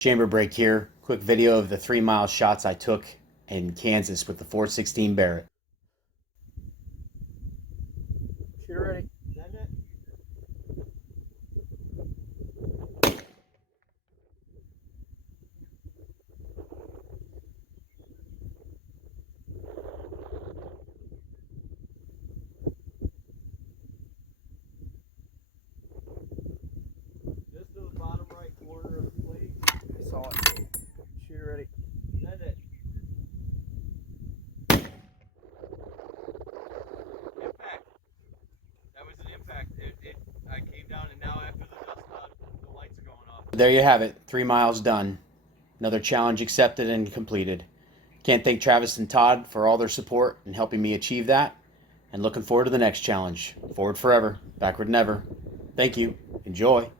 Chamber break here. Quick video of the 3-mile shots I took in Kansas with the 416 Barrett. Shooter ready. Send it. Just to the bottom right corner of the plate. I saw it. Shooter ready. Send it. Impact. That was an impact. I came down and now after the dust cloud, the lights are going off. There you have it. 3 miles done. Another challenge accepted and completed. Can't thank Travis and Todd for all their support in helping me achieve that. And looking forward to the next challenge. Forward forever, backward never. Thank you. Enjoy.